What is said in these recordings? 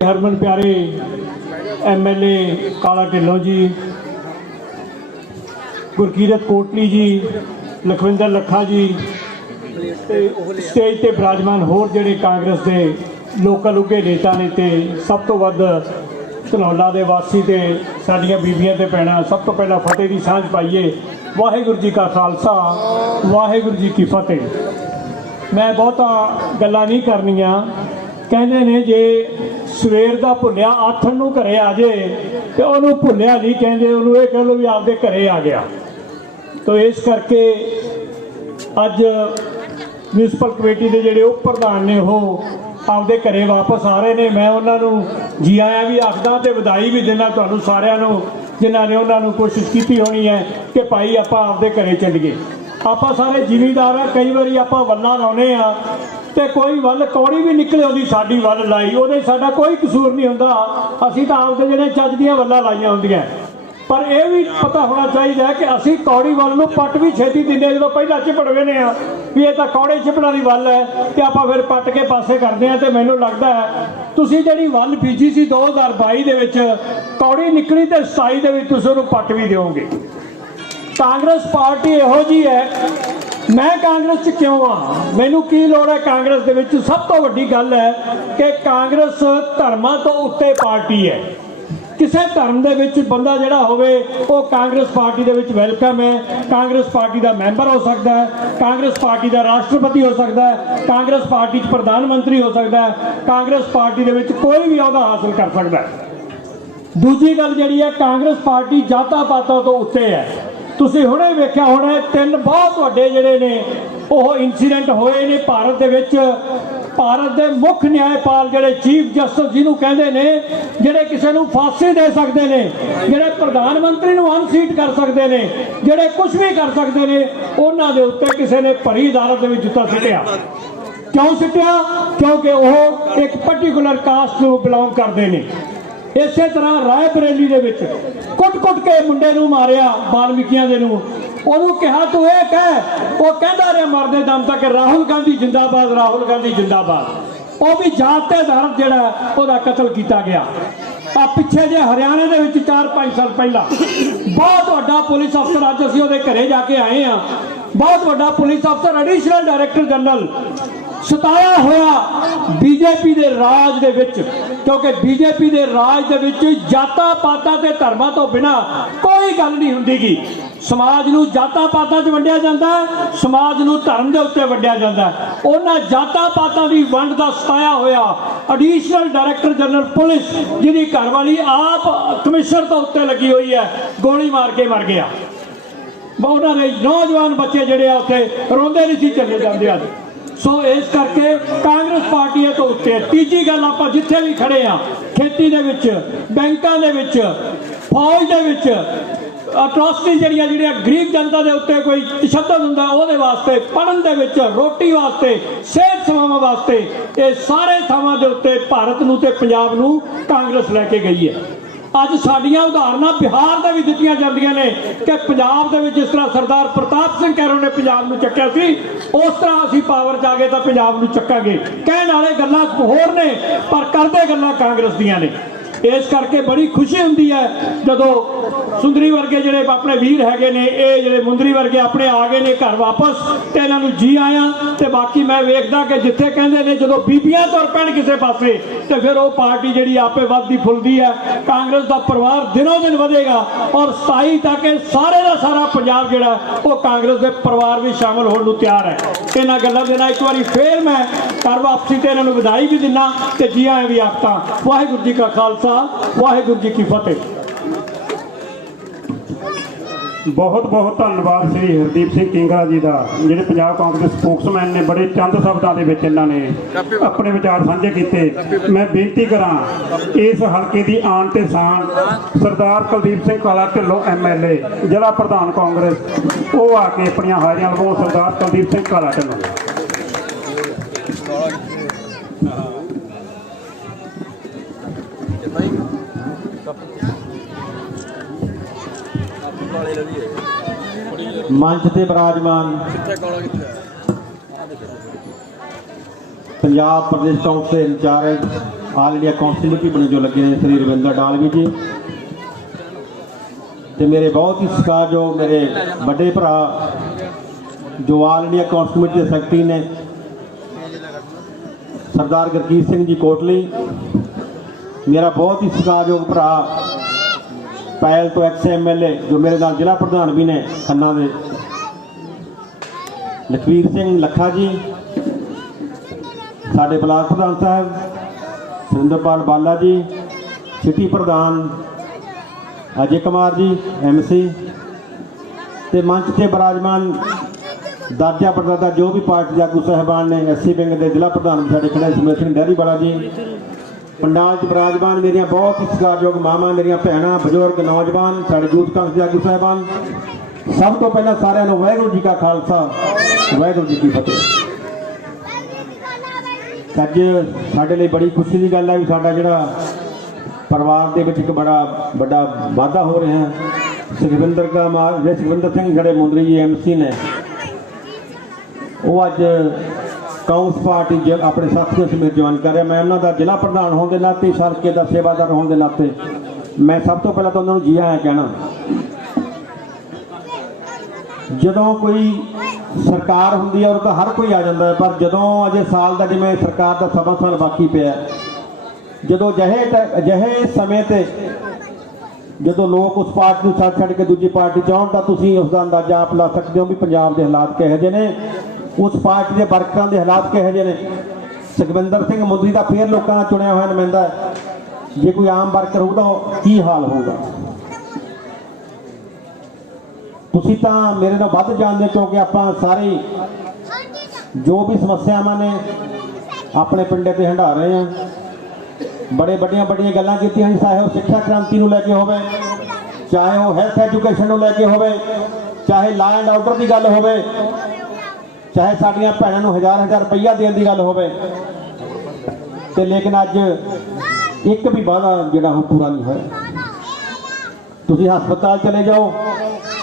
ਹਰਮਨ ਪਿਆਰੇ ਐਮਐਲਏ ਕਾਲਾ ਢਿੱਲੋਂ ਜੀ, ਗੁਰਕੀਰਤ ਕੋਟਲੀ ਜੀ, ਲਖਵਿੰਦਰ ਲੱਖਾ ਜੀ, ਤੇ ਸਟੇਜ ਤੇ ਬਿਰਾਜਮਾਨ ਹੋਰ ਜਿਹੜੇ ਕਾਂਗਰਸ ਦੇ ਲੋਕਲ ਉੱਗੇ ਨੇਤਾ ਨੇ ਤੇ ਸਭ ਤੋਂ ਵੱਧ ਧਨੌਲਾ ਦੇ ਵਾਸੀ ਤੇ ਸਾਡੀਆਂ ਬੀਬੀਆਂ ਤੇ ਭੈਣਾਂ, ਸਭ ਤੋਂ ਪਹਿਲਾਂ ਫਤਿਹ ਦੀ ਸਾਂਝ ਪਾਈਏ। ਵਾਹਿਗੁਰੂ ਜੀ ਕਾ ਖਾਲਸਾ, ਵਾਹਿਗੁਰੂ ਜੀ ਕੀ ਫਤਿਹ। ਮੈਂ ਬਹੁਤਾ ਗੱਲਾਂ ਨਹੀਂ ਕਰਨੀਆਂ। ਕਹਿੰਦੇ ਨੇ ਜੇ ਸਵੇਰ ਦਾ ਭੁੱਲਿਆ ਆਥਣ ਨੂੰ ਘਰੇ ਆ ਜੇ ਤੇ ਉਹਨੂੰ ਭੁੱਲਿਆ ਨਹੀਂ ਕਹਿੰਦੇ, ਉਹਨੂੰ ਇਹ ਕਹਿ ਲਓ ਵੀ ਆਪਦੇ ਘਰੇ ਆ ਗਿਆ। ਤੋ ਇਸ ਕਰਕੇ ਅੱਜ ਮਿਊਨਿਸਪਲ ਕਮੇਟੀ ਦੇ ਜਿਹੜੇ ਉਪ ਪ੍ਰਧਾਨ ਨੇ ਉਹ ਆਪਦੇ ਘਰੇ ਵਾਪਸ ਆ ਰਹੇ ਨੇ। ਮੈਂ ਉਹਨਾਂ ਨੂੰ ਜੀ ਆਇਆਂ ਵੀ ਆਖਦਾ ਤੇ ਵਧਾਈ ਵੀ ਦਿੰਦਾ ਤੁਹਾਨੂੰ ਸਾਰਿਆਂ ਨੂੰ, ਜਿਨ੍ਹਾਂ ਨੇ ਉਹਨਾਂ ਨੂੰ ਕੋਸ਼ਿਸ਼ ਕੀਤੀ ਹੋਣੀ ਹੈ ਕਿ ਭਾਈ ਆਪਾਂ ਆਪਦੇ ਘਰੇ ਚੱਲੀਏ। ਆਪਾਂ ਸਾਰੇ ਜਿਮੀਦਾਰ ਆ, ਕਈ ਵਾਰੀ ਆਪਾਂ ਵੱਲਾਂ ਲਾਉਨੇ ਆ ਤੇ ਕੋਈ ਵੱਲ ਕੌੜੀ ਵੀ ਨਿਕਲੇ ਉਹਦੀ ਸਾਡੀ ਵੱਲ ਲਾਈ। ਉਹਦੇ ਸਾਡਾ ਕੋਈ ਕਸੂਰ ਨਹੀਂ ਹੁੰਦਾ। ਅਸੀਂ ਤਾਂ ਆਪਦੇ ਜਿਹੜੇ ਚੱਜ ਦੀਆਂ ਵੱਲਾਂ ਲਾਈਆਂ ਹੁੰਦੀਆਂ। ਪਰ ਇਹ ਵੀ ਪਤਾ ਹੋਣਾ ਚਾਹੀਦਾ ਕਿ ਅਸੀਂ ਕੌੜੀ ਵੱਲ ਨੂੰ ਪੱਟ ਵੀ ਛੇਤੀ ਦਿੰਦੇ ਜਦੋਂ ਪਹਿਲਾਂ ਚਿਪੜ ਵੇਨੇ ਆ ਵੀ ਇਹ ਤਾਂ ਕੌੜੇ ਚਿਪੜਾਂ ਦੀ ਵੱਲ ਹੈ ਤੇ ਆਪਾਂ ਫਿਰ ਪੱਟ ਕੇ ਪਾਸੇ ਕਰਦੇ ਆ ਤੇ ਮੈਨੂੰ ਲੱਗਦਾ ਹੈ, ਤੁਸੀਂ ਜਿਹੜੀ ਵੱਲ ਬੀਜੀ ਸੀ 2022 ਦੇ ਵਿੱਚ, ਕੌੜੀ ਨਿਕਲੀ ਤੇ 27 ਦੇ ਵਿੱਚ ਤੁਸੀਂ ਉਹਨੂੰ ਪੱਟ ਵੀ ਦਿਓਗੇ। ਕਾਂਗਰਸ ਪਾਰਟੀ ਇਹੋ ਜੀ ਹੈ ਮੈਂ ਕਾਂਗਰਸ ਚ ਕਿਉਂ ਆ? ਮੈਨੂੰ ਕੀ ਲੋੜ ਹੈ ਕਾਂਗਰਸ ਦੇ ਵਿੱਚ? ਸਭ ਤੋਂ ਵੱਡੀ ਗੱਲ ਹੈ ਕਿ ਕਾਂਗਰਸ ਧਰਮਾਂ ਤੋਂ ਉੱਤੇ ਪਾਰਟੀ ਹੈ। ਕਿਸੇ ਧਰਮ ਦੇ ਵਿੱਚ ਬੰਦਾ ਜਿਹੜਾ ਹੋਵੇ, ਉਹ ਕਾਂਗਰਸ ਪਾਰਟੀ ਦੇ ਵਿੱਚ ਵੈਲਕਮ ਹੈ। ਕਾਂਗਰਸ ਪਾਰਟੀ ਦਾ ਮੈਂਬਰ ਹੋ ਸਕਦਾ ਹੈ। ਕਾਂਗਰਸ ਪਾਰਟੀ ਦਾ ਰਾਸ਼ਟਰਪਤੀ ਹੋ ਸਕਦਾ ਹੈ। ਕਾਂਗਰਸ ਪਾਰਟੀ 'ਚ ਪ੍ਰਧਾਨ ਮੰਤਰੀ ਹੋ ਸਕਦਾ ਹੈ। ਕਾਂਗਰਸ ਪਾਰਟੀ ਦੇ ਵਿੱਚ ਕੋਈ ਵੀ ਅਹੁਦਾ ਹਾਸਲ ਕਰ ਸਕਦਾ ਹੈ। ਦੂਜੀ ਗੱਲ ਜਿਹੜੀ ਹੈ, ਕਾਂਗਰਸ ਪਾਰਟੀ ਜਾਤਾਂ ਪਾਤਾਂ ਤੋਂ ਉੱਤੇ ਹੈ। ਤੁਸੀਂ ਹੁਣੇ ਵੇਖਿਆ ਹੋਣਾ ਤਿੰਨ ਬਹੁਤ ਵੱਡੇ ਜਿਹੜੇ ਨੇ, ਉਹ ਇਨਸੀਡੈਂਟ ਹੋਏ ਨੇ ਭਾਰਤ ਦੇ ਵਿੱਚ। ਭਾਰਤ ਦੇ ਮੁੱਖ ਨਿਆਂਪਾਲ ਜਿਹੜੇ ਚੀਫ ਜਸਟਿਸ ਜਿਹਨੂੰ ਕਹਿੰਦੇ ਨੇ, ਜਿਹੜੇ ਕਿਸੇ ਨੂੰ ਫਾਂਸੀ ਦੇ ਸਕਦੇ ਨੇ, ਜਿਹੜੇ ਪ੍ਰਧਾਨ ਮੰਤਰੀ ਨੂੰ ਅਨਸੀਟ ਕਰ ਸਕਦੇ ਨੇ, ਜਿਹੜੇ ਕੁਝ ਵੀ ਕਰ ਸਕਦੇ ਨੇ, ਉਹਨਾਂ ਦੇ ਉੱਤੇ ਕਿਸੇ ਨੇ ਭਰੀ ਅਦਾਲਤ ਦੇ ਵਿੱਚ ਜੁੱਤਾ ਸਿੱਟਿਆ। ਕਿਉਂ ਸਿੱਟਿਆ? ਕਿਉਂਕਿ ਉਹ ਇੱਕ ਪਾਰਟਿਕੂਲਰ ਕਾਸਟ ਨੂੰ ਬਿਲੋਂਗ ਕਰਦੇ ਨੇ। ਇਸੇ ਤਰ੍ਹਾਂ ਰਾਏ ਬਰੇਲੀ ਦੇ ਵਿੱਚ ਕੁੱਟ-ਕੁੱਟ ਕੇ ਮੁੰਡੇ ਨੂੰ ਮਾਰਿਆ, ਬਾਲਮੀਕੀਆਂ ਦੇ ਨੂੰ। ਉਹਨੂੰ ਕਿਹਾ, ਤੂੰ ਇਹ ਕਹਿ। ਉਹ ਕਹਿੰਦਾ ਰਿਹਾ, ਮਰਦੇ ਦਮ ਤੱਕ, ਰਾਹੁਲ ਗਾਂਧੀ ਜਿੰਦਾਬਾਦ, ਰਾਹੁਲ ਗਾਂਧੀ ਜਿੰਦਾਬਾਦ। ਉਹ ਵੀ ਜਾਤ ਤੇ ਆਧਾਰਿਤ ਜਿਹੜਾ ਉਹਦਾ ਕਤਲ ਕੀਤਾ ਗਿਆ। ਆ ਪਿੱਛੇ ਜੇ ਹਰਿਆਣੇ ਦੇ ਵਿੱਚ 4-5 ਸਾਲ ਪਹਿਲਾਂ ਬਹੁਤ ਵੱਡਾ ਪੁਲਿਸ ਅਫਸਰ ਅੱਜ ਅਸੀਂ ਉਹਦੇ ਘਰੇ ਜਾ ਕੇ ਆਏ ਆ ਬਹੁਤ ਵੱਡਾ ਪੁਲਿਸ ਅਫਸਰ ਐਡੀਸ਼ਨਲ ਡਾਇਰੈਕਟਰ ਜਨਰਲ ਸਤਾਇਆ ਹੋਇਆ ਬੀਜੇਪੀ ਦੇ ਰਾਜ ਦੇ ਵਿੱਚ, ਕਿਉਂਕਿ ਬੀਜੇਪੀ ਦੇ ਰਾਜ ਦੇ ਵਿੱਚ ਜਾਤਾਂ ਪਾਤਾਂ ਤੇ ਧਰਮਾਂ ਤੋਂ ਬਿਨਾ ਕੋਈ ਗੱਲ ਨਹੀਂ ਹੁੰਦੀਗੀ। ਸਮਾਜ ਨੂੰ ਜਾਤਾਂ ਪਾਤਾਂ 'ਚ ਵੰਡਿਆ ਜਾਂਦਾ ਸਮਾਜ ਨੂੰ ਧਰਮ ਦੇ ਉੱਤੇ ਵੰਡਿਆ ਜਾਂਦਾ ਉਹਨਾਂ ਜਾਤਾਂ ਪਾਤਾਂ ਦੀ ਵੰਡ ਦਾ ਸਤਾਇਆ ਹੋਇਆ ਐਡੀਸ਼ਨਲ ਡਾਇਰੈਕਟਰ ਜਨਰਲ ਪੁਲਿਸ, ਜਿਹਦੀ ਘਰਵਾਲੀ ਆਪ ਕਮਿਸ਼ਨਰ ਤੋਂ ਉੱਤੇ ਲੱਗੀ ਹੋਈ ਹੈ, ਗੋਲੀ ਮਾਰ ਕੇ ਮਰ ਗਿਆ। ਉਹਨਾਂ ਦੇ ਨੌਜਵਾਨ ਬੱਚੇ ਜਿਹੜੇ ਆ ਉੱਥੇ ਰੋਂਦੇ ਨਹੀਂ ਸੀ, ਚੱਲੇ ਜਾਂਦੇ ਅੱਜ। ਸੋ ਇਸ ਕਰਕੇ ਕਾਂਗਰਸ ਪਾਰਟੀ ਇਹ ਤੋਂ ਉੱਤੇ। ਤੀਜੀ ਗੱਲ ਆਪਾਂ ਜਿੱਥੇ ਵੀ ਖੜੇ ਆ ਖੇਤੀ ਦੇ ਵਿੱਚ, ਬੈਂਕਾਂ ਦੇ ਵਿੱਚ, ਫੌਜ ਦੇ ਵਿੱਚ ਅਟਰੋਸਿਟੀ ਜਿਹੜੀਆਂ ਜਿਹੜੀਆਂ ਗਰੀਬ ਜਨਤਾ ਦੇ ਉੱਤੇ ਕੋਈ ਤਸ਼ੱਦਦ ਹੁੰਦਾ, ਉਹਦੇ ਵਾਸਤੇ ਪੜਨ ਦੇ ਵਿੱਚ, ਰੋਟੀ ਵਾਸਤੇ, ਸਿਹਤ ਸੇਵਾਵਾਂ ਵਾਸਤੇ, ਇਹ ਸਾਰੇ ਥਾਵਾਂ ਦੇ ਉੱਤੇ ਭਾਰਤ ਨੂੰ ਤੇ ਪੰਜਾਬ ਨੂੰ ਕਾਂਗਰਸ ਲੈ ਕੇ ਗਈ ਹੈ। ਅੱਜ ਸਾਡੀਆਂ ਉਦਾਹਰਨਾਂ ਬਿਹਾਰ ਦੇ ਵੀ ਦਿੱਤੀਆਂ ਜਾਂਦੀਆਂ ਨੇ ਕਿ ਪੰਜਾਬ ਦੇ ਵਿੱਚ ਜਿਸ ਤਰ੍ਹਾਂ ਸਰਦਾਰ ਪ੍ਰਤਾਪ ਸਿੰਘ ਕੈਰੋ ਨੇ ਪੰਜਾਬ ਨੂੰ ਚੱਕਿਆ ਸੀ, ਉਸ ਤਰ੍ਹਾਂ ਅਸੀਂ ਪਾਵਰ ਜਾ ਗਏ ਤਾਂ ਪੰਜਾਬ ਨੂੰ ਚੱਕਾਂਗੇ। ਕਹਿਣ ਵਾਲੇ ਗੱਲਾਂ ਹੋਰ ਨੇ, ਪਰ ਕਰਦੇ ਗੱਲਾਂ ਕਾਂਗਰਸ ਦੀਆਂ ਨੇ। ਇਸ ਕਰਕੇ ਬੜੀ ਖੁਸ਼ੀ ਹੁੰਦੀ ਹੈ ਜਦੋਂ ਸੁੰਦਰੀ ਵਰਗੇ ਜਿਹੜੇ ਆਪਣੇ ਵੀਰ ਹੈਗੇ ਨੇ, ਇਹ ਜਿਹੜੇ ਮੁੰਦਰੀ ਵਰਗੇ ਆਪਣੇ ਆ ਗਏ ਨੇ ਘਰ ਵਾਪਸ, ਤੇ ਇਹਨਾਂ ਨੂੰ ਜੀ ਆਇਆ, ਤੇ ਬਾਕੀ ਮੈਂ ਵੇਖਦਾ ਕਿ ਜਿੱਥੇ ਕਹਿੰਦੇ ਨੇ ਜਦੋਂ ਬੀਬੀਆਂ ਤੁਰ ਪੈਣ ਕਿਸੇ ਪਾਸੇ, ਤੇ ਫਿਰ ਉਹ ਪਾਰਟੀ ਜਿਹੜੀ ਆਪੇ ਵੱਧਦੀ ਫੁੱਲਦੀ ਹੈ, ਕਾਂਗਰਸ ਦਾ ਪਰਿਵਾਰ ਦਿਨੋ ਦਿਨ ਵਧੇਗਾ, ਔਰ 27 ਤੱਕ ਸਾਰੇ ਦਾ ਸਾਰਾ ਪੰਜਾਬ ਜਿਹੜਾ, ਉਹ ਕਾਂਗਰਸ ਦੇ ਪਰਿਵਾਰ ਵਿੱਚ ਸ਼ਾਮਲ ਹੋਣ ਨੂੰ ਤਿਆਰ ਹੈ। ਇਹਨਾਂ ਗੱਲਾਂ ਦੇ ਨਾਲ ਇੱਕ ਵਾਰੀ ਫੇਰ ਮੈਂ ਘਰ ਵਾਪਸੀ ਤੇ ਇਹਨਾਂ ਨੂੰ ਵਧਾਈ ਵੀ ਦਿੰਨਾ, ਤੇ ਜੀ ਆਇਆਂ ਵੀ ਆਖਤਾ, ਵਾਹਿਗੁਰੂ ਜੀ ਕਾ ਖਾਲਸਾ, ਵਾਹਿਗੁਰੂ ਜੀ ਕੀ ਫਤਿਹ। ਬਹੁਤ ਬਹੁਤ ਧੰਨਵਾਦ ਸ੍ਰੀ ਹਰਦੀਪ ਸਿੰਘ ਕਿੰਗਰਾ ਜੀ ਦਾ ਜਿਹੜੇ ਪੰਜਾਬ ਕਾਂਗਰਸ ਸਪੋਕਸਮੈਨ ਨੇ ਬੜੇ ਚੰਦ ਸ਼ਬਦਾਂ ਦੇ ਵਿੱਚ ਇਹਨਾਂ ਨੇ ਆਪਣੇ ਵਿਚਾਰ ਸਾਂਝੇ ਕੀਤੇ। ਮੈਂ ਬੇਨਤੀ ਕਰਾਂ ਇਸ ਹਲਕੇ ਦੀ ਆਨ ਤੇ ਸ਼ਾਨ ਸਰਦਾਰ ਕੁਲਦੀਪ ਸਿੰਘ ਕਾਲਾ ਢਿੱਲੋਂ ਐਮਐਲਏ ਜ਼ਿਲ੍ਹਾ ਪ੍ਰਧਾਨ ਕਾਂਗਰਸ ਉਹ ਆ ਕੇ ਆਪਣੀਆਂ ਹਾਜ਼ਰੀਆਂ ਲਵਾਉਣ ਸਰਦਾਰ ਕੁਲਦੀਪ ਸਿੰਘ ਕਾਲਾ ਢਿੱਲੋਂ। ਮੰਚ ਤੇ ਬਿਰਾਜਮਾਨ ਪੰਜਾਬ ਪ੍ਰਦੇਸ਼ ਕਾਂਗਰਸ ਦੇ ਇੰਚਾਰਜ ਆਲ ਇੰਡੀਆ ਕਾਉਂਸਲਿੰਗ ਬਣੇ ਜੋ ਲੱਗੇ ਨੇ ਸ੍ਰੀ ਰਵਿੰਦਰ ਡਾਲਵੀ ਜੀ। ਤੇ ਮੇਰੇ ਬਹੁਤ ਹੀ ਸਤਿਕਾਰਯੋਗ ਮੇਰੇ ਵੱਡੇ ਭਰਾ ਜੋ ਆਲ ਇੰਡੀਆ ਕਾਉਂਸਲਿੰਗ ਦੇ ਸੈਕਟਰੀ ਨੇ ਸਰਦਾਰ ਗੁਰਜੀਤ ਸਿੰਘ ਜੀ ਕੋਟਲੀ। ਮੇਰਾ ਬਹੁਤ ਹੀ ਸਤਿਕਾਰਯੋਗ ਭਰਾ ਪੈਲ ਤੋਂ ਐਕਸ ਐਮਐਲਏ ਜੋ ਮੇਰੇ ਨਾਲ ਜ਼ਿਲ੍ਹਾ ਪ੍ਰਧਾਨ ਵੀ ਨੇ ਖੰਨਾ ਦੇ। ਲਖਵੀਰ ਸਿੰਘ ਲੱਖਾ ਜੀ, ਸਾਡੇ ਬਲਾਕ ਪ੍ਰਧਾਨ ਸਾਹਿਬ, ਸੁਰਿੰਦਰਪਾਲ ਬਾਲਾ ਜੀ, ਸਿਟੀ ਪ੍ਰਧਾਨ, ਅਜੇ ਕੁਮਾਰ ਜੀ ਐਮਸੀ ਤੇ ਮੰਚ ਤੇ ਬਰਾਜਮਾਨ ਦਾਜਾ ਪਰਦਾਦਾ ਜੋ ਵੀ ਪਾਰਟੀ ਦੇ ਆਗੂ ਸਹਿਬਾਨ ਨੇ ਐਸਸੀ ਵਿੰਗ ਦੇ ਜ਼ਿਲ੍ਹਾ ਪ੍ਰਧਾਨ ਸਾਡੇ ਖੜੇ ਸਮੇਤ ਸਿੰਘ ਡੈਰੀ ਵਾਲਾ ਜੀ ਪੰਡਾਲ ਚ ਬਰਾਜਮਾਨ ਮੇਰੀਆਂ ਬਹੁਤ ਹੀ ਸਤਿਕਾਰਯੋਗ ਮਾਵਾਂ, ਮੇਰੀਆਂ ਭੈਣਾਂ, ਬਜ਼ੁਰਗ, ਨੌਜਵਾਨ, ਸਾਡੇ ਯੂਥ ਕਾਂਗਰਸ ਦੇ ਆਗੂ ਸਾਹਿਬਾਨ। ਸਭ ਤੋਂ ਪਹਿਲਾਂ ਸਾਰਿਆਂ ਨੂੰ ਵਾਹਿਗੁਰੂ ਜੀ ਕਾ ਖਾਲਸਾ, ਵਾਹਿਗੁਰੂ ਜੀ ਕੀ ਫਤਿਹ। ਅੱਜ ਸਾਡੇ ਲਈ ਬੜੀ ਖੁਸ਼ੀ ਦੀ ਗੱਲ ਹੈ ਵੀ ਸਾਡਾ ਜਿਹੜਾ ਪਰਿਵਾਰ ਦੇ ਵਿੱਚ ਇੱਕ ਬੜਾ ਵੱਡਾ ਵਾਧਾ ਹੋ ਰਿਹਾ ਹੈ। ਸੁਖਵਿੰਦਰ ਦਾ ਮਾ ਸੁਖਵਿੰਦਰ ਸਿੰਘ ਜਿਹੜੇ ਮੁੰਦਰੀ ਜੀ ਐਮਸੀ ਨੇ, ਉਹ ਅੱਜ ਕਾਂਗਰਸ ਪਾਰਟੀ ਜ ਆਪਣੇ ਸਾਥੀਆਂ ਸਮੇਤ ਜੁਆਇਨ ਕਰ ਰਿਹਾ। ਮੈਂ ਉਹਨਾਂ ਦਾ ਜ਼ਿਲ੍ਹਾ ਪ੍ਰਧਾਨ ਹੋਣ ਦੇ ਨਾਤੇ ਇਸ ਦਾ ਸੇਵਾਦਾਰ ਹੋਣ ਦੇ ਨਾਤੇ ਮੈਂ ਸਭ ਤੋਂ ਪਹਿਲਾਂ ਤਾਂ ਉਹਨਾਂ ਨੂੰ ਜੀ ਆਇਆਂ ਕਹਿਣਾ। ਜਦੋਂ ਕੋਈ ਸਰਕਾਰ ਹੁੰਦੀ ਹੈ ਉਹ ਤਾਂ ਹਰ ਕੋਈ ਆ ਜਾਂਦਾ ਪਰ ਜਦੋਂ ਅਜੇ ਸਾਲ ਦਾ ਜਿਵੇਂ ਸਰਕਾਰ ਦਾ ਸਵਾ ਸਾਲ ਬਾਕੀ ਪਿਆ ਹੈ, ਜਦੋਂ ਜਹੇ ਅਜਿਹੇ ਸਮੇਂ ਤੇ ਜਦੋਂ ਲੋਕ ਉਸ ਪਾਰਟੀ ਨੂੰ ਛੱਡ ਛੱਡ ਕੇ ਦੂਜੀ ਪਾਰਟੀ 'ਚ ਆਉਣ ਤਾਂ ਤੁਸੀਂ ਉਸ ਦਾ ਅੰਦਾਜ਼ਾ ਆਪ ਲਾ ਸਕਦੇ ਹੋ ਵੀ ਪੰਜਾਬ ਦੇ ਹਾਲਾਤ ਕਿਹੋ ਜਿਹੇ ਨੇ। ਉਸ ਪਾਰਟੀ ਦੇ ਵਰਕਰਾਂ ਦੇ ਹਾਲਾਤ ਕਿਹੋ ਜਿਹੇ ਨੇ? ਸੁਖਵਿੰਦਰ ਸਿੰਘ ਮੁੰਦਰੀ ਦਾ ਫੇਰ ਲੋਕਾਂ ਦਾ ਚੁਣਿਆ ਹੋਇਆ ਨੁਮਾਇੰਦਾ ਹੈ। ਜੇ ਕੋਈ ਆਮ ਵਰਕਰ ਹੋਊ ਤਾਂ ਉਹ ਕੀ ਹਾਲ ਹੋਊਗਾ? ਤੁਸੀਂ ਤਾਂ ਮੇਰੇ ਨਾਲ ਵੱਧ ਜਾਣਦੇ ਕਿਉਂਕਿ ਆਪਾਂ ਸਾਰੇ ਜੋ ਵੀ ਸਮੱਸਿਆਵਾਂ ਨੇ ਆਪਣੇ ਪਿੰਡੇ ਤੇ ਹੰਢਾ ਰਹੇ ਹਾਂ। ਬੜੇ ਵੱਡੀਆਂ ਵੱਡੀਆਂ ਗੱਲਾਂ ਕੀਤੀਆਂ ਜੀ ਚਾਹੇ ਉਹ ਸਿੱਖਿਆ ਕ੍ਰਾਂਤੀ ਨੂੰ ਲੈ ਕੇ ਹੋਵੇ, ਚਾਹੇ ਉਹ ਹੈਲਥ ਐਜੂਕੇਸ਼ਨ ਨੂੰ ਲੈ ਕੇ ਹੋਵੇ, ਚਾਹੇ ਲਾ ਐਂਡ ਆਰਡਰ ਦੀ ਗੱਲ ਹੋਵੇ ਚਾਹੇ ਸਾਡੀਆਂ ਭੈਣਾਂ ਨੂੰ ਹਜ਼ਾਰ ਹਜ਼ਾਰ ਰੁਪਈਆ ਦੇਣ ਦੀ ਗੱਲ ਹੋਵੇ। ਤੇ ਲੇਕਿਨ ਅੱਜ ਇੱਕ ਵੀ ਵਾਅਦਾ ਜਿਹੜਾ ਉਹ ਪੂਰਾ ਨਹੀਂ ਹੋਇਆ। ਤੁਸੀਂ ਹਸਪਤਾਲ ਚਲੇ ਜਾਓ।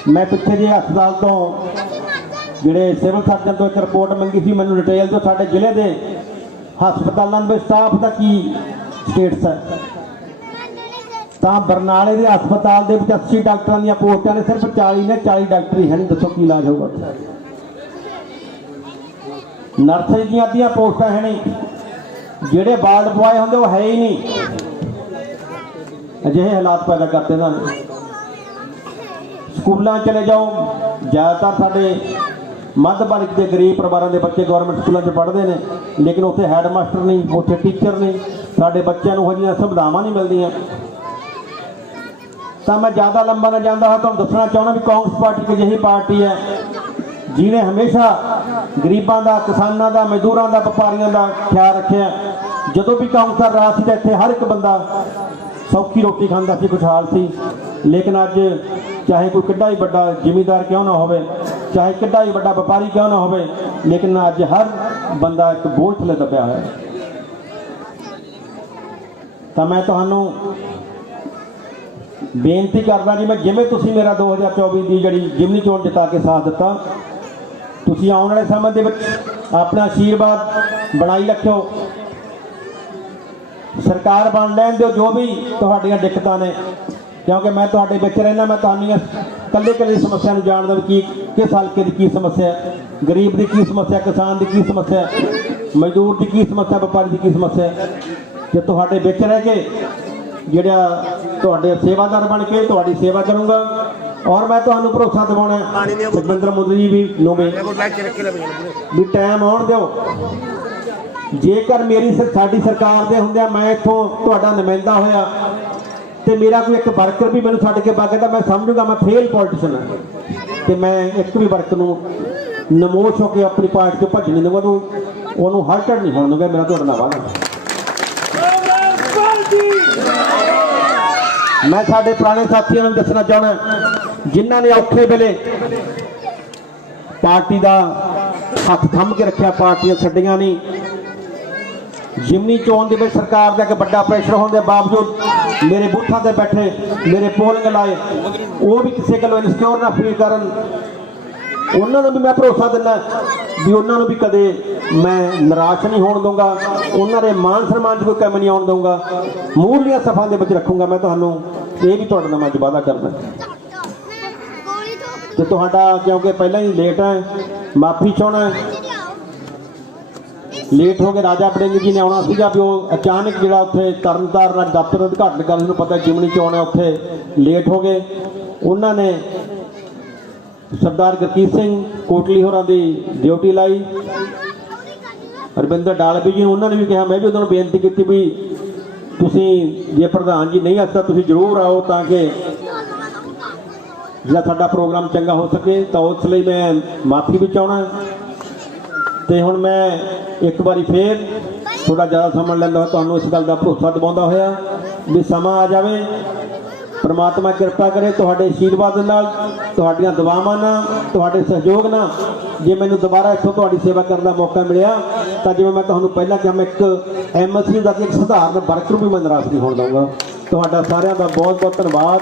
ਮੈਂ ਪਿੱਛੇ ਜੇ ਹਸਪਤਾਲ ਤੋਂ ਜਿਹੜੇ ਸਿਵਲ ਸਰਜਨ ਤੋਂ ਇੱਕ ਰਿਪੋਰਟ ਮੰਗੀ ਸੀ, ਮੈਨੂੰ ਡਿਟੇਲ ਦਿਓ ਸਾਡੇ ਜ਼ਿਲ੍ਹੇ ਦੇ ਹਸਪਤਾਲਾਂ ਦੇ ਸਟਾਫ ਦਾ ਕੀ ਸਟੇਟਸ ਹੈ ਤਾਂ ਬਰਨਾਲੇ ਦੇ ਹਸਪਤਾਲ ਦੇ ਵਿੱਚ 80 ਡਾਕਟਰਾਂ ਦੀਆਂ ਪੋਸਟਾਂ ਨੇ, ਸਿਰਫ 40 ਨੇ 40 ਡਾਕਟਰ ਹੀ ਹੈ ਨਹੀਂ ਦੱਸੋ ਕੀ ਇਲਾਜ ਹੋਊਗਾ? ਨਰਸਰੀ ਦੀਆਂ ਅੱਧੀਆਂ ਪੋਸਟਾਂ ਹੈ ਨਹੀਂ। ਜਿਹੜੇ ਵਾਰਡ ਬੁਆਏ ਹੁੰਦੇ ਉਹ ਹੈ ਹੀ ਨਹੀਂ। ਅਜਿਹੇ ਹਾਲਾਤ ਪੈਦਾ ਕਰਤੇ ਇਹਨਾਂ ਨੇ। ਸਕੂਲਾਂ ਚਲੇ ਜਾਓ। ਜ਼ਿਆਦਾਤਰ ਸਾਡੇ ਮੱਧ ਵਰਗ ਦੇ ਗਰੀਬ ਪਰਿਵਾਰਾਂ ਦੇ ਬੱਚੇ ਗਵਰਨਮੈਂਟ ਸਕੂਲਾਂ 'ਚ ਪੜ੍ਹਦੇ ਨੇ। ਲੇਕਿਨ ਉੱਥੇ ਹੈਡਮਾਸਟਰ ਨਹੀਂ, ਉੱਥੇ ਟੀਚਰ ਨਹੀਂ। ਸਾਡੇ ਬੱਚਿਆਂ ਨੂੰ ਹਜੀਆਂ ਸੁਵਿਧਾਵਾਂ ਨਹੀਂ ਮਿਲਦੀਆਂ। ਤਾਂ ਮੈਂ ਜ਼ਿਆਦਾ ਲੰਬਾ ਨਾ ਜਾਂਦਾ ਹਾਂ ਤੁਹਾਨੂੰ ਦੱਸਣਾ ਚਾਹੁੰਦਾ ਵੀ ਕਾਂਗਰਸ ਪਾਰਟੀ ਇੱਕ ਅਜਿਹੀ ਪਾਰਟੀ ਹੈ, ਜਿਹਨੇ ਹਮੇਸ਼ਾ ਗਰੀਬਾਂ ਦਾ, ਕਿਸਾਨਾਂ ਦਾ, ਮਜ਼ਦੂਰਾਂ ਦਾ, ਵਪਾਰੀਆਂ ਦਾ ਖਿਆਲ ਰੱਖਿਆ। ਜਦੋਂ ਵੀ ਕਾਂਗਰਸ ਦਾ ਰਾਜ ਸੀ ਤਾਂ ਇੱਥੇ ਹਰ ਇੱਕ ਬੰਦਾ ਸੌਖੀ ਰੋਟੀ ਖਾਂਦਾ ਸੀ, ਖੁਸ਼ਹਾਲ ਸੀ। ਲੇਕਿਨ ਅੱਜ ਚਾਹੇ ਕੋਈ ਕਿੱਡਾ ਹੀ ਵੱਡਾ ਜ਼ਿਮੀਦਾਰ ਕਿਉਂ ਨਾ ਹੋਵੇ, ਚਾਹੇ ਕਿੱਡਾ ਹੀ ਵੱਡਾ ਵਪਾਰੀ ਕਿਉਂ ਨਾ ਹੋਵੇ, ਲੇਕਿਨ ਅੱਜ ਹਰ ਬੰਦਾ ਇੱਕ ਬੋਝ ਥੱਲੇ ਦੱਬਿਆ ਹੋਇਆ ਤਾਂ ਮੈਂ ਤੁਹਾਨੂੰ ਬੇਨਤੀ ਕਰਦਾ ਜੀ, ਮੈਂ ਜਿਵੇਂ ਤੁਸੀਂ ਮੇਰਾ 2024 ਦੀ ਜਿਹੜੀ ਜਿਮਨੀ ਚੋਣ ਜਿਤਾ ਕੇ ਸਾਥ ਦਿੱਤਾ ਤੁਸੀਂ ਆਉਣ ਵਾਲੇ ਸਮੇਂ ਦੇ ਵਿੱਚ ਆਪਣਾ ਆਸ਼ੀਰਵਾਦ ਬਣਾਈ ਰੱਖਿਓ ਸਰਕਾਰ ਬਣ ਲੈਣ ਦਿਓ, ਜੋ ਵੀ ਤੁਹਾਡੀਆਂ ਦਿੱਕਤਾਂ ਨੇ ਕਿਉਂਕਿ ਮੈਂ ਤੁਹਾਡੇ ਵਿੱਚ ਰਹਿਣਾ ਮੈਂ ਤੁਹਾਨੂੰ ਕੱਲੇ ਕੱਲੇ ਸਮੱਸਿਆ ਨੂੰ ਜਾਣਦਾ ਕਿ, ਕਿਸ ਹਲਕੇ ਦੀ ਕੀ ਸਮੱਸਿਆ ਗਰੀਬ ਦੀ ਕੀ ਸਮੱਸਿਆ, ਕਿਸਾਨ ਦੀ ਕੀ ਸਮੱਸਿਆ ਮਜ਼ਦੂਰ ਦੀ ਕੀ ਸਮੱਸਿਆ, ਵਪਾਰੀ ਦੀ ਕੀ ਸਮੱਸਿਆ ਹੈ। ਤੁਹਾਡੇ ਵਿੱਚ ਰਹਿ ਕੇ ਜਿਹੜਾ ਤੁਹਾਡੇ ਸੇਵਾਦਾਰ ਬਣ ਕੇ ਤੁਹਾਡੀ ਸੇਵਾ ਕਰੂੰਗਾ ਔਰ ਮੈਂ ਤੁਹਾਨੂੰ ਭਰੋਸਾ ਦਿਵਾਉਣਾ ਹੈ, ਸੁਖਵਿੰਦਰ ਮੁੱਦਰੀ ਜੀ ਵੀ ਨੂੰ ਵੀ। ਵੀ ਟਾਈਮ ਆਉਣ ਦਿਓ। ਜੇਕਰ ਮੇਰੀ ਸਾਡੀ ਸਰਕਾਰ ਦੇ ਹੁੰਦਿਆਂ ਮੈਂ ਇੱਥੋਂ ਤੁਹਾਡਾ ਨੁਮਾਇੰਦਾ ਹੋਇਆ ਤੇ ਮੇਰਾ ਕੋਈ ਇੱਕ ਵਰਕਰ ਵੀ ਮੈਨੂੰ ਛੱਡ ਕੇ ਵਗ ਤਾਂ ਮੈਂ ਸਮਝੂਗਾ ਮੈਂ ਫੇਲ ਪੋਲੀਟੀਸ਼ਨ ਹਾਂ। ਤੇ ਮੈਂ ਇੱਕ ਵੀ ਵਰਕਰ ਨੂੰ ਨਮੋਸ਼ ਹੋ ਕੇ ਆਪਣੀ ਪਾਰਟੀ ਤੋਂ ਭੱਜਣ ਨਹੀਂ ਦਊਂਗਾ ਉਹਨੂੰ ਉਹਨੂੰ ਹਰਟੜ ਨਹੀਂ ਹੋਣ ਦਊਂਗਾ ਮੇਰਾ ਤੁਹਾਡਾ ਨਾਲ ਵਾਅਦਾ ਮੈਂ ਸਾਡੇ ਪੁਰਾਣੇ ਸਾਥੀਆਂ ਨੂੰ ਦੱਸਣਾ ਚਾਹਣਾ ਜਿਨ੍ਹਾਂ ਨੇ ਔਖੇ ਵੇਲੇ ਪਾਰਟੀ ਦਾ ਹੱਥ ਥੰਮ ਕੇ ਰੱਖਿਆ, ਪਾਰਟੀਆਂ ਛੱਡੀਆਂ ਨਹੀਂ। ਜਿਮਨੀ ਚੋਣ ਦੇ ਵਿੱਚ ਸਰਕਾਰ ਦਾ ਇੱਕ ਵੱਡਾ ਪ੍ਰੈਸ਼ਰ ਹੋਣ ਦੇ ਬਾਵਜੂਦ ਮੇਰੇ ਬੂਥਾਂ ਤੇ ਬੈਠੇ, ਮੇਰੇ ਪੋਲਿੰਗ ਲਾਏ, ਉਹ ਵੀ ਕਿਸੇ ਗੱਲੋਂ ਇਨਸਿਕਿਉਰ ਨਾ ਫੀਲ ਕਰਨ। ਉਹਨਾਂ ਨੂੰ ਵੀ ਮੈਂ ਭਰੋਸਾ ਦਿੰਦਾ ਵੀ ਉਹਨਾਂ ਨੂੰ ਵੀ ਕਦੇ ਮੈਂ ਨਿਰਾਸ਼ ਨਹੀਂ ਹੋਣ ਦਊਂਗਾ। ਉਹਨਾਂ ਦੇ ਮਾਨ ਸਨਮਾਨ 'ਚ ਕੋਈ ਕਮੀ ਨਹੀਂ ਆਉਣ ਦਊਂਗਾ। ਮੂਹਰਲੀਆਂ ਸਫਾਂ ਦੇ ਵਿੱਚ ਰੱਖੂੰਗਾ ਮੈਂ ਤੁਹਾਨੂੰ। ਇਹ ਵੀ ਤੁਹਾਡੇ ਨਾਲ ਮੈਂ ਅੱਜ ਵਾਅਦਾ ਕਰਦਾ। ਤੇ ਤੁਹਾਡਾ ਕਿਉਂਕਿ ਪਹਿਲਾਂ ਹੀ ਲੇਟ ਹੈ, ਮਾਫੀ ਚਾਹਣਾ ਲੇਟ ਹੋ ਕੇ ਰਾਜਾ ਬੜਿੰਗ ਜੀ ਨੇ ਆਉਣਾ ਸੀਗਾ ਵੀ ਉਹ ਅਚਾਨਕ ਜਿਹੜਾ ਉੱਥੇ ਤਰਨਤਾਰਨ ਦਾ ਦਫ਼ਤਰ ਉਦਘਾਟਨ ਕਰਨ ਨੂੰ ਪਤਾ ਜਿਮਨੀ ਚ ਆਉਣਾ ਉੱਥੇ ਲੇਟ ਹੋ ਗਏ। ਉਹਨਾਂ ਨੇ ਸਰਦਾਰ ਗੁਰਕੀਤ ਸਿੰਘ ਕੋਟਲੀ ਹੋਰਾਂ ਦੀ ਡਿਊਟੀ ਲਾਈ। ਰਵਿੰਦਰ ਡਾਲਬੀ ਜੀ ਨੂੰ ਉਹਨਾਂ ਨੇ ਵੀ ਕਿਹਾ, ਮੈਂ ਵੀ ਉਹਨਾਂ ਨੂੰ ਬੇਨਤੀ ਕੀਤੀ ਵੀ ਤੁਸੀਂ ਜੇ ਪ੍ਰਧਾਨ ਜੀ ਨਹੀਂ ਆਸਤਾ ਤੁਸੀਂ ਜ਼ਰੂਰ ਆਓ ਤਾਂ ਕਿ ਜਿਹੜਾ ਸਾਡਾ ਪ੍ਰੋਗਰਾਮ ਚੰਗਾ ਹੋ ਸਕੇ ਤਾਂ ਉਸ ਲਈ ਮੈਂ ਮਾਫੀ ਵੀ ਚਾਹਣਾ ਤੇ ਹੁਣ ਮੈਂ ਇੱਕ ਵਾਰੀ ਫੇਰ ਥੋੜਾ ਜ਼ਿਆਦਾ ਸਮਾਂ ਲੈਂਦਾ ਹੋਇਆ ਤੁਹਾਨੂੰ ਇਸ ਗੱਲ ਦਾ ਭਰੋਸਾ ਦਿਵਾਉਂਦਾ ਹੋਇਆ ਵੀ ਸਮਾਂ ਆ ਜਾਵੇ। ਪਰਮਾਤਮਾ ਕਿਰਪਾ ਕਰੇ ਤੁਹਾਡੇ ਆਸ਼ੀਰਵਾਦ ਦੇ ਨਾਲ, ਤੁਹਾਡੀਆਂ ਦੁਆਵਾਂ ਨਾਲ, ਤੁਹਾਡੇ ਸਹਿਯੋਗ ਨਾਲ। ਜੇ ਮੈਨੂੰ ਦੁਬਾਰਾ ਇੱਥੋਂ ਤੁਹਾਡੀ ਸੇਵਾ ਕਰਨ ਦਾ ਮੌਕਾ ਮਿਲਿਆ, ਤਾਂ ਜਿਵੇਂ ਮੈਂ ਤੁਹਾਨੂੰ ਪਹਿਲਾਂ ਕਿਹਾ, ਮੈਂ ਇੱਕ ਐਮਐਸਸੀ ਦਾ ਇੱਕ ਸਧਾਰਨ ਵਰਕਰ ਵੀ ਮੈਂ ਨਿਰਾਸ਼ ਨਹੀਂ ਹੋਣ ਦਊਂਗਾ। ਤੁਹਾਡਾ ਸਾਰਿਆਂ ਦਾ ਬਹੁਤ ਬਹੁਤ ਧੰਨਵਾਦ।